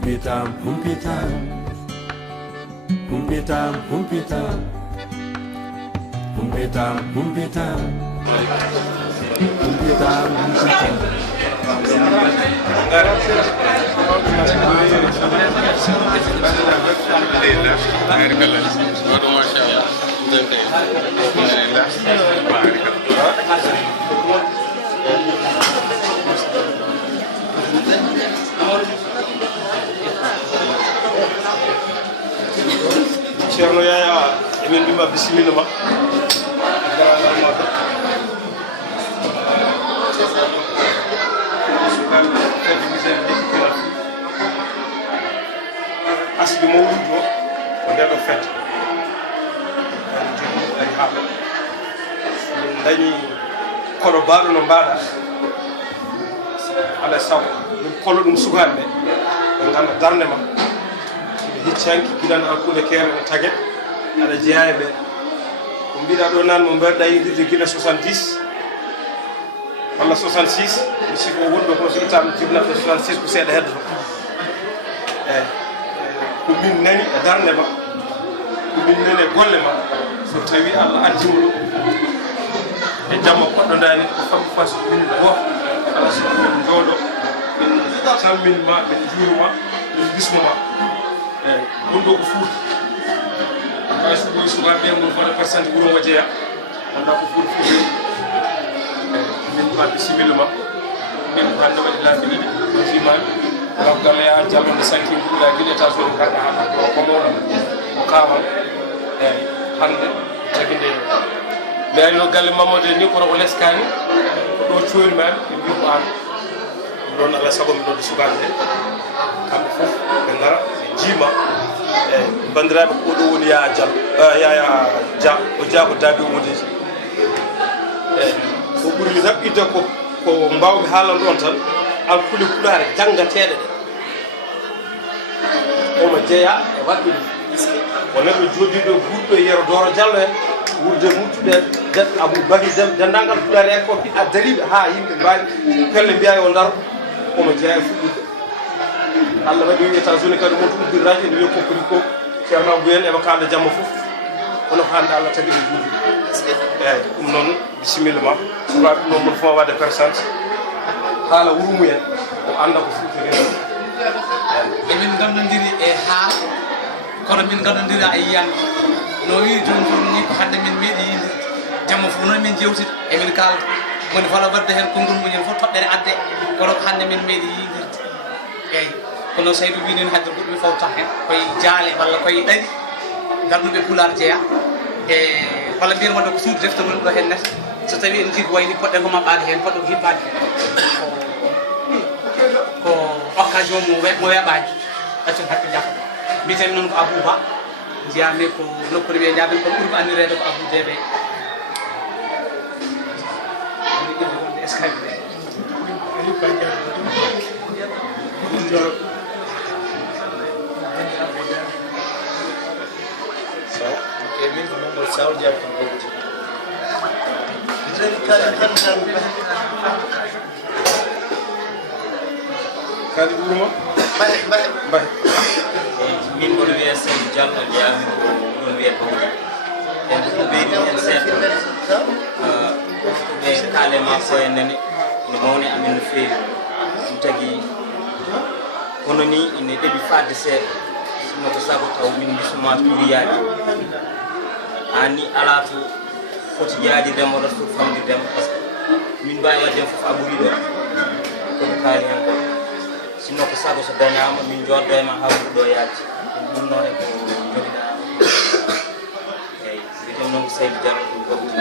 humpitam, humpitam, humpitam, humpitam, humpitam, humpitam, humpitam, humpitam. Ceerno Yaya emin mbima bisimilla ma garangal maɗo sukaɓe kadi misere jekkitira asli mawludu o ko ndeɗo fedde ani jogui ari haaɓe min dañi koɗo baɗo no mbaɗa alay saago min kolo ɗum sukaɓe ɓe ɓe ganda darde ma hiccanki gilan hakkude kere no tage aɗa jeeya e ɓe ko mbiɗa ɗo nan mo mberɗa yiɗirde gila 70 walla 66 mi siko wonɗo ko so ittama jibnaɓe 66 ko seeɗa heddoto eyyi ko min nani e darde ma ko min nani e golle ma so tawi Allah addima ɗum e jamma poɗɗodani ko fammi fas min goto ala so min jooɗo min calminma min juurima min bismoma eyyi ɗum ɗo ko Fouta hay so ɓoyi sukaɓe ngol fota percent wuuro ngo jeeya anda ko Fouta Fouta eyyi min ma bisimilla ma min ko hande waɗi laabi ɗiɗi ɗo fimami gam galle ya jallo nde sanki mbuɗa guila états unis kanɗa hannde ko mawɗam ko kamal eyyi hande tagui nde mi ari ɗo galle Mamadou ni kono ko leskani ko ɗo coynimami ɓe mbi ko an ɗon alay saago mi ɗodde sukaɓe ɓe kamɓe foof ɓe gara ɓe jiima eyyi bandiraɓe ko ɗo woni Yaya Diallo Yaya Dia o Dia ko daabi wodeji eyyi ko ɓuri raɓɓide ko mbawmi haalan ɗon tan alkuli kulare janggateɗe ɗe omo jeeya e waɗɗum o neɗɗo joɗiɗo gurɗo e Yero Doro Diallo en wurde muttuɗe Abou Bakry dendagal kulare e ko a dariɓe ha yimɓe mbawi pelle mbiya yo daaro omo jeeya e fuɗɗude Allah waɗi wi États-Unis kadi moto uddiri radio ene wiya kokkori ko ceerno Abou en eɓe kalda jamma foof kono ko hande Allah tagui ɓe juuɗi eyyi ɗum noon bisimilla ma sukaɓe ɗum noon mono foma wadde percent haala wuuro mumen o anda ko Fouta reno emin gandodiri e haala kono min gandodiri e yiyanɓe no wi joni toon ni ko hande min meeɗi yinde jamma fof noon min jewtida emin kalda moni hola wadde hen konngol muñen fof toɗɗere adde kono ko hande min meeɗi yindirde eyyi kono Saydou wi noon hadde goɗɗum fawta hen koye jaale walla koye ɗari darnuɓe Pulaar jeeya e walla mbiyen wadde ko suudu defte woni ɗo hen nete so tawi en jii ko wayni poɗɗen ko maɓɓade hen poɗɗo ko hiɓɓade ko occasion mo weeɓani accon hakke jaafa mbiten noon ko Abou Ba jeyami ko nokkude wiye ñamen kono ɓurmi andirede ko Abou Débé woni ɓurde wonde Skype ɓe min ko Mamadou Sow jam ko bokti kadi ɓurma bay min ko wiye Saydou Diallo jami ko ɗon wiye bawdi en ko ɓeydi en seeɗa ɓe kaale makko e nene ene mawni amin no feewi ɗum tagui kono ni ine ɗeɓi fadde seeɗa sinno ko sago taw min bismoma turiyaji ani ala to foti yaadidema oɗon foti famdidema par ce que min mbawi waddema foof a ɓuuri ɗo kono kaali hen ko sinno ko sago so dañama min joddo e ma ha ɓuuri ɗo yaadde ɗum noon e ko joguiɗa eyyi mbiten noon ko Saydou Diallo ɗum gobti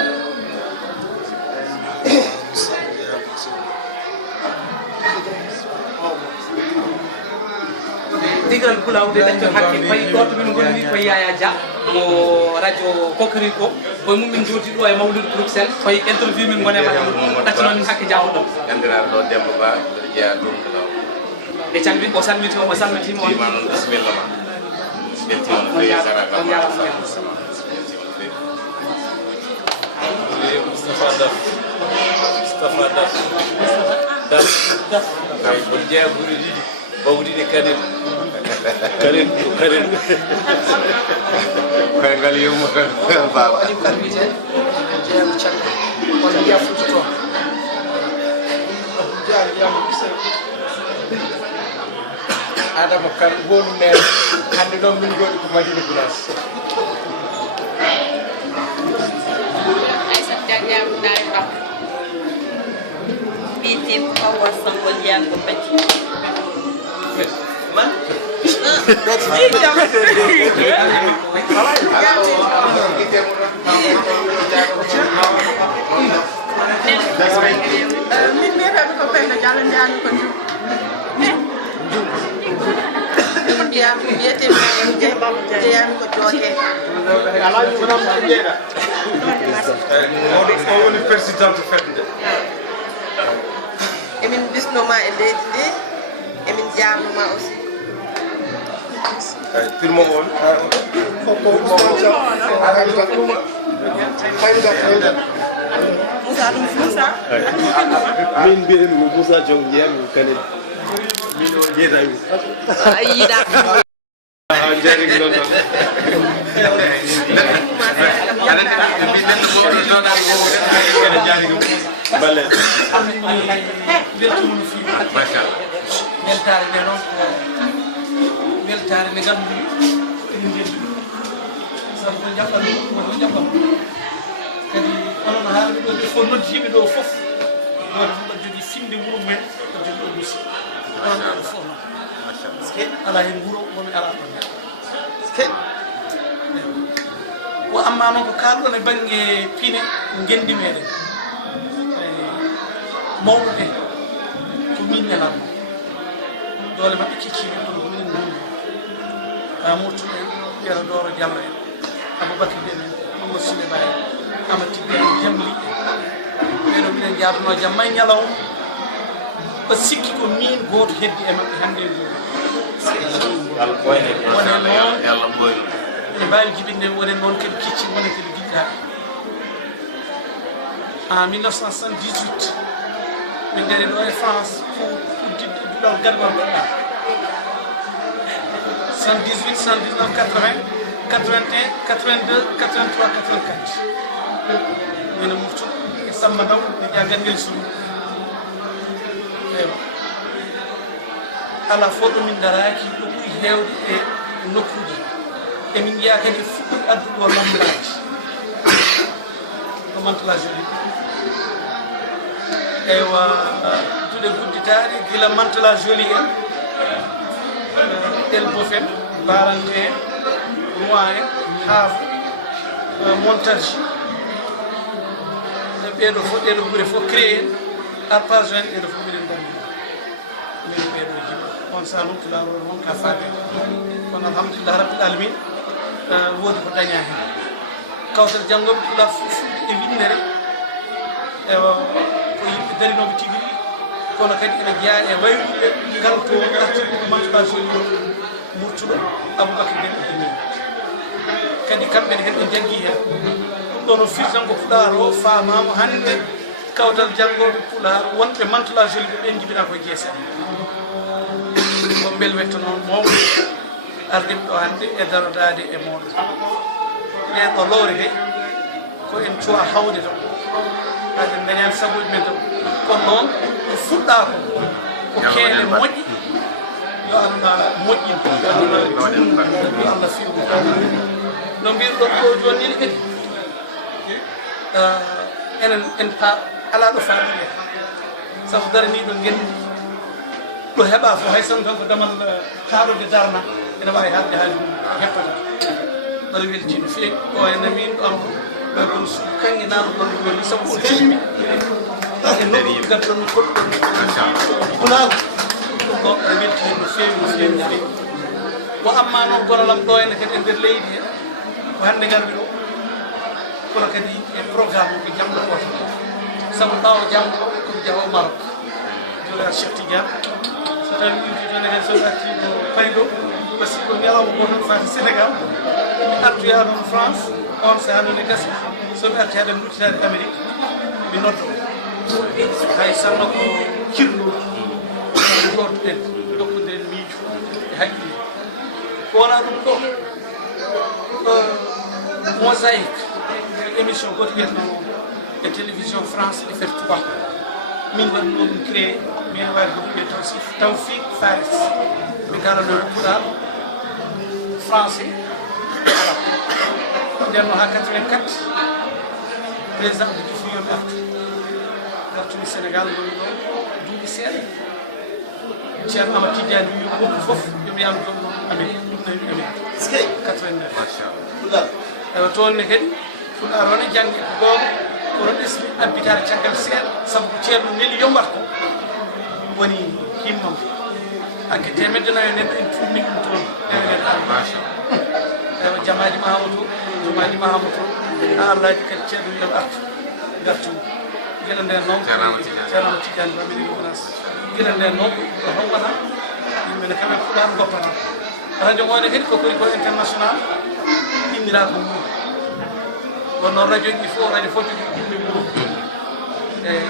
digal kulawde dañɓe hakke fayi goto min gonmi koye Yaya Dia mo radio Kokkari ko koye mum min jodi ɗo e mawlude Bruxelles koye interview min gonema hen ɗaccino min hakke jaaho ɗon gandiraɗo ɗo Demba Ba mbeɗa jeeya ɗum ko law e calmi o salmitima on ima noon bisimilla ma weltima no fewi saraga on jarama hen Moustapha Daf on jeeya ɓuuri ɗiɗi bawɗiɗi kadi Karin ngal yumma baba Aliou Kane wiyete jeeyam caggal walla mbiya Fouta to Adama Kane wonu nene hande noon min goni ko Madina Gounass Aïssa Diagne Ndaye Ba bitim Hawa Sambol Yango Beti man min mbiyetee ko Penda Diallo Ndiaye ko Ndioum mbiyetee jeeyami ko Joote alaaji wonam ko jeeɗa o woni présidente fedde emin bisnoma e leydi ndi emin jaabnoma aussi firmo on Moussa ɗum Moussa min mbiyetemi ko Moussa Diong jeeyami kane min o jeetami a yiiɗa jaring noon noon balle weltuma no feewi weltare nde noon ko weltare nde ngannduɗi eɗen ndenndi ɗum sabu ko jaɓɓal woto jaɓɓal kadi onon haalɓe ɗo fof noddiɓe ɗo fof goto fof ɗo jogii finde wuro mumen ɗo jogii o musi on ɗo fof noon ala hen wuro womi ala ɗon hen o amma noon ko kalɗon e baŋnge pine ngendi meɗen mawɓe ɓe ko min nelanno doole maɓɓe kecciɓe ɗon ko minen ndundi Amadou en Yero Doro Diallo en Aboubacry Deme en Mamadou Souleymane Ba en Amadou Tibbé en Jamli en ɓeɗo minen jaaduno jamma e ñalawma o sikki ko min goto heddi e maɓɓe hannde e wonen noon ene mbawi jibinde wonen noon kadi kecci wonen kadi giɗɗaɓe en 1978 min dari ɗo e France pour uddidde duɗal gargal mbaɗɗa 118 119 80 81 82 83 84 mine moftu e Samba Ndaw e ƴagal ngel suudu ewa ala fof ɗo min daraki ɗo ɓuuri hewde e nokkuji emin jiya kadi fuɗɗi adduɗo lambaji ko Mantala Joli ewa duɗe gudditaɗe gila Mantala Joli en Elbof en Barante en Roi en Havre Montargis ɓeɗo fof ɗeɗo ɓuure fof créé en Arpage en ɗeɗo fof minen dandi min ɓeɗo jiɓa on sa numtulaɗo moom ka faade kono alhamdulillah rabbil alamin woodi ko daña hen kawtal janggoɓe pulaar fof e windere ewa ko yimɓe darinoɓe tigui kono kadi ene jeeya e wayruɓe ngal to artigo ko Mantala Joli ɗo murtuɗo Aboubacry Deme ɗumi kadi kamɓene hen ɓe jaggui hen ɗum ɗo no firtan ko pulaar o famama hande kawtal janggoɓe pulaar wonɓe Mantala Joli ɓe ɓen jibina koye jeesen ko belwetto noon mawɗo ardiɓe ɗo hande e darodade e moɗon ɓen ɗo lowre he ko en cuwa hawde taw haden dañani sagoji men taw kono noon ko fuɗɗa ko keele moƴƴi yo Allah moƴƴin yo Allah fiwɗu no mbirɗon ɗo joni ni kadi enen en pa ala ɗo faɗiɗe sabu daraniɗo gendi ɗo heɓa fo hay san kanko damal haalude darna ene wawi haalde haali mum heppata mbaɗa welti no feewi o ene min ɗo am ɓe kon kanŋe nano ɗon woni sabu on timmi e nokku gadɗon koɗɗon pulaar ɗum ɗo ɓe welti hen no feewi no feewi no feewi wo amma noon gonolam ɗo ene kadi e nder leydi he ko hannde garmi ɗo kono kadi e programme ko jamɗo goto sabu ɓawo jamɗo komi jaho Maroc jola Cheikh Tidiane so tawi wiyto joni hen so arti ɗo payɗo aussi ko ñalawma goto fati Sénégal mi artoya ɗon France on saaha noon e gasi somi arti haɗen luttitade Amérique mi noddo hay sanno ko cirɗo jottuɗen dokkodiren miijo e haqqille ko wona ɗum ɗo mosaïque émission goto wiyatnoo e télévision France FR3 min waɗi ɗo ɗum créé min wawi ko wiye Tawfik Faris mi kalano pulaar français nden no ha 84 président de Diouf yomi artumi Sénégal goni ɗo duuɓi seeɗa ceerno Amadou Tidiane wi ɓokku fof yomi yam ɗon Amérique ɗum nawi Amérique 89 ewa toon ne kadi fuɗɗar wona jangge ko gooɓe kono ɗesmi abbitare caggal seeɗa sabu ko ceerno neli yombat ko woni himmam hakke temedde nayo neɗɗo en tumni ɗum toon ewenen ewa jamaji Mahamadou ha allaji kadi ceerno wiyoɓe artu gartu gueɗe nden noon ceerno Tidiane Ba mbiɗa gonas gueɗe nden noon ko hommata yimɓene kamɓe fuɗɗar goppata radio moone kadi ko kori ko international innira ko mum won noon radio ji fof radio fof jogui ɓiɓɓe mum eyi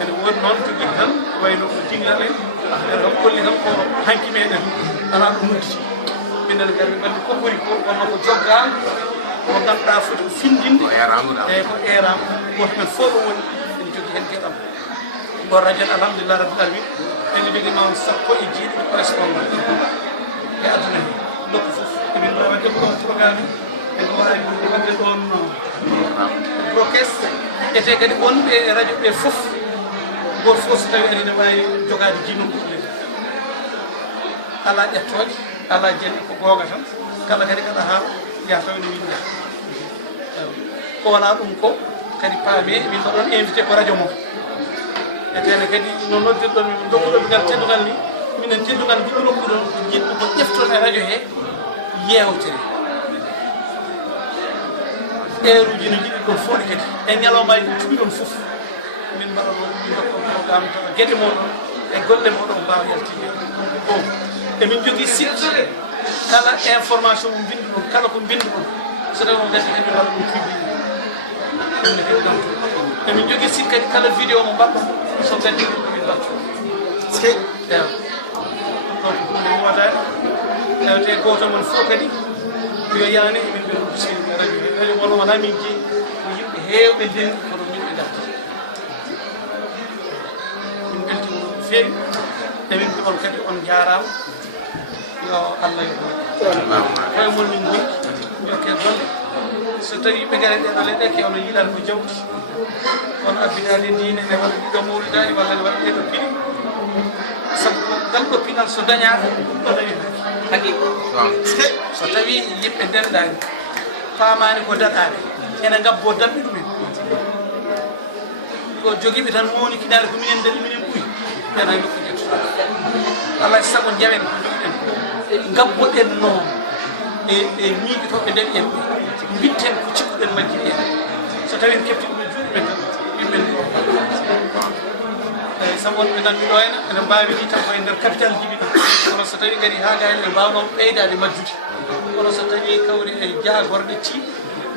ene woni noon jogui tan wayno ko jingal en ene kam kolli tan ko hanki meɗen ala ɗum mudditi minen gari ɓe mballi ko ɓuri ko wonno ko joggal ko ganduɗa foti ko findinde eyi ko erama goto men fof ɗo woni ene jogui hen gueɗam on radio en alhamdulillah rabbil alamin ene jogui ma 7 correspondant e aduna he dokku fof emin mbawa wadde ko ɗon programme ene wawi wadde ɗon orchestre ete kadi wonɓe radio ɓe fof goto fof so tawi ari ne wawi jogade jinum ɗuɗe ala ƴettoje ala jenne ko gonga tan kala kadi kaɗa ha ya tawi no wiɗɗa ko wona ɗum ko kadi paame min mbaɗon invité ko radio mo etene kadi no noddirɗon min dokkuɗoɓe ngal teddugal ni minen teddugal mbiɗo rokkuɗon jiɗɗo ko ƴefton e radio he yewtere heure uji no jiɗi ɗon fof kadi e ñalawmaji ɗi cuɓi ɗon fof min mbaɗon min dokkon programme tawa gueɗe moɗon e golle moɗon mbawa yaltide o emin jogui site kala information mo bindu ɗon kala ko bindu ɗon so tawi on gadi kadi mbaɗa ɗum publié ɗumne kadi ɗon emin jogui site kadi kala vidéo mo mbaɗɗon so gadi ɗum ɗomin mbattu ewa donc ɗum wodani ewte goto mon fof kadi yo yani emin ɓe rubbisini radio radio mono wona min jeeyi ko yimɓe hewɓe ndendi kono yimɓe darti min beltimo no fewi emin mbi on kadi on jarama yo Allah yoɓe koye mon min goni jokke golle so tawi yimɓe gare ɗeɗo leɗɗe kewno yiiɗan ko jawdi kono abbitade diine ne waɗa ɗiɗo mawlidani walla ne waɗa ɗeɗo piɗi sabu ngal ɗo pinal so dañaka ɗo dañi haqi so tawi yimɓe ndenɗani famani ko daɗaɓe ene gabbo damɓe ɗumen ko joguiɓe tan mowni kinare ko minen daɗi minen ɓuuri ɓen hay nokku ƴettuɗa alay saago jawen ko joguiɗen gabboɗen noon e miijotoɓe nden en ɓe bitten ko cikkuɗen majjiri en so tawi en kefti ɗum e juuɗe men tan yimɓe eyyi saabu wonɓe nan ɗo henna ene mbawi ni tan koye nder capital jibi ɗo kono so tawi kadi ha ga henne mbawno ɓeydade majjude kono so tawi kawri e jagorɗe ciiɗe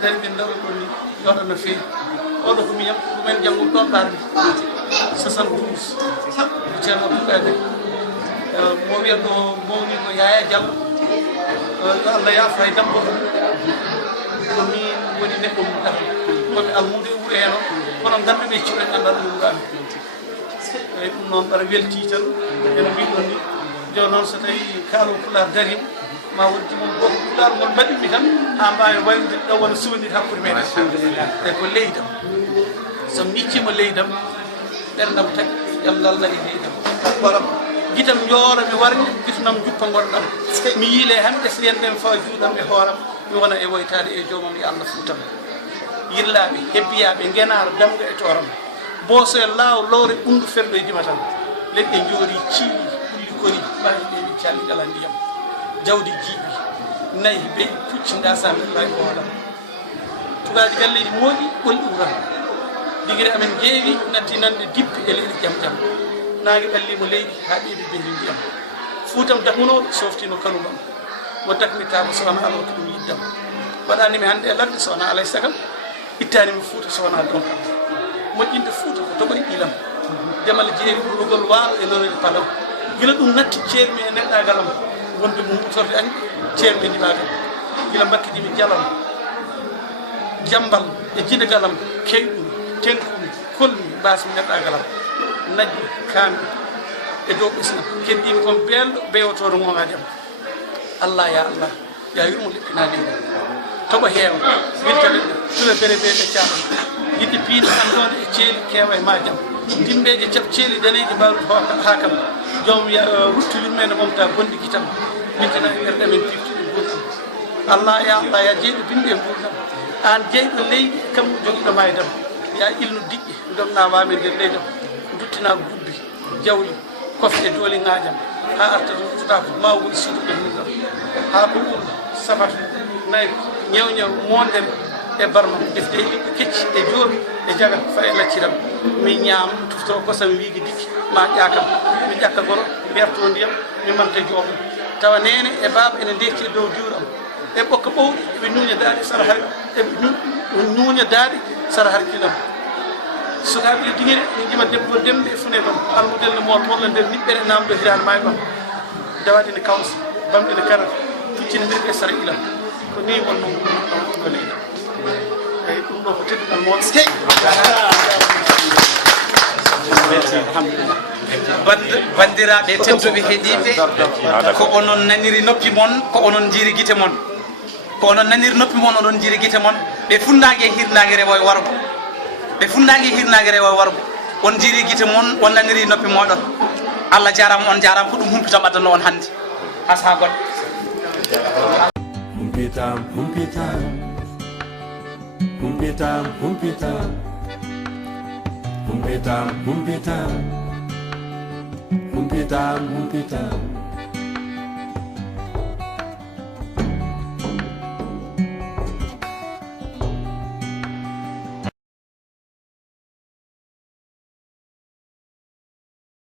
dari ɓe dawa ɗon ni yoɗa no fewi oɗo ko miyam ɗumen janggo ɗon ɓarmi 72 ceerno abdoukade mo wiyan ɗo mawni ko Yaya Diallo yo Allah yaafo hay dambo ko min woni neɗɗo mum ɗata komi almude wuuro hen o kono ganduɓe ciɗen gandal ɗum wuurami eyyi ɗum noon mbaɗa welti tan ene mbiɗon ni joni noon so tawi kaalo pular darima ma woddi mon goto pular mon mbaɗimi tan ha mbawi wayrude ɗo wona suwnide hakkude meɗen e ko leydam somi miccima leydam ɓerdam tagui ƴamdal nani leydam waɗam guitam joora mi warña guitanam juppa gonɗam mi yiile hamɓe so yenɗen fawa juuɗam e hooram mi wona e woytade e joomam yo Allah fuutam yillaɓe hebbiyaɓe guenaɗo damga e tooram booso e laaw lowre ɓundu ferɗo e jima tan leɗɗe joori ciiɗi ɓulli kori ɓawi ɗewi calli ngala ndiyam jawdi jiiɓi nayi beyi pucci gasami ɗa e hooram tugaji galleji mooɗi ɓolɗi wuran digiri amen jeewi natti nande dippe e leydi jam jam naagi ɓallimo leydi ha ɓeeɓi ɓeydi ndiyam fuutam dakmunoɗo softino kalumam mo dakmitama so wona alawto ɗum yiddam waɗanimi hannde e ladde so wona alay sagam ittanimi fuuta so wona donkam moƴƴinde fuuta ko toɓoy ilam demal jeeri ɗugol waalo e lorede palam gila ɗum natti ceermi e neɗɗagalam wonde mum sorde ani ceerno e ndimaade gila mbakkidimi jalam jambal e jiɗagalam keyɗum tenkum kolmi mbasmi neɗɗagalam najji kamɓe e dow ɓesna kenɗimi kon beelɗo beyotoɗo gonga jaam allah ya allah ya yurmo leppina leydi toɓa heewa wirtade tuwe bere ɓeɗe caɗon yiɗɗi piino andode e ceeli keewa e ma jaam dimbeje caab ceeli daneji mbawɗo ha kam joom wuttu yummene momta gonɗi guitam wittana e ɓerɗe men piftiɗe gurdam allah ya jeyɗo binde e gurdam an jeyɗo leydi kam joguiɗo ma e dam ya ilnu diƴƴe domna wami nder leydam duttina gubbi jawli kofte dooli ngajam ha arta ruttuɗa ko ma woni siduɓe nurdam ha ko ɓuur safata nayi ñew mondere e barma defte e liɓɓe kecci e joomi e jagal fa e lacciram mi ñaam tuftoro kosam wiigi dikki ma ƴakam mi ƴakka goro mi yarto ndiyam mi manta jooɓo tawa nene e baaba ene ndekti e dow diwram e ɓokka ɓowɗi eɓe nuña daaɗi sara har eɓe nuña daaɗi sara harkilam sukaɓe ɗe diŋiri ne jima debbo demde e fune ɗon almudel no moon morla nder niɓɓere namdo hirani may ɓam dawaɗi ne kawsa bamɗi ne karata puccine ndirɓe sara ilam ko ni wonno ɗo leydi eyyi ɗum ɗo ko tedduɗal moon bandiraɓe tedduɓe heeɗiɓe ko onon naniri noppi moon ko onon jiiri guite moon ko onon naniri noppi moon onon jiiri guite moon ɓe funnage e hirnage rewo e wargo ɓe funnage e hirnage rewo e wargo on jiiri guite moon on naniri noppi moɗon allah jarama on jarama ko ɗum humpitam addanno on hannde ha saha goɗɗo humpitam humpitam humpitam humpitam humpitam humpitam humpitam humpitam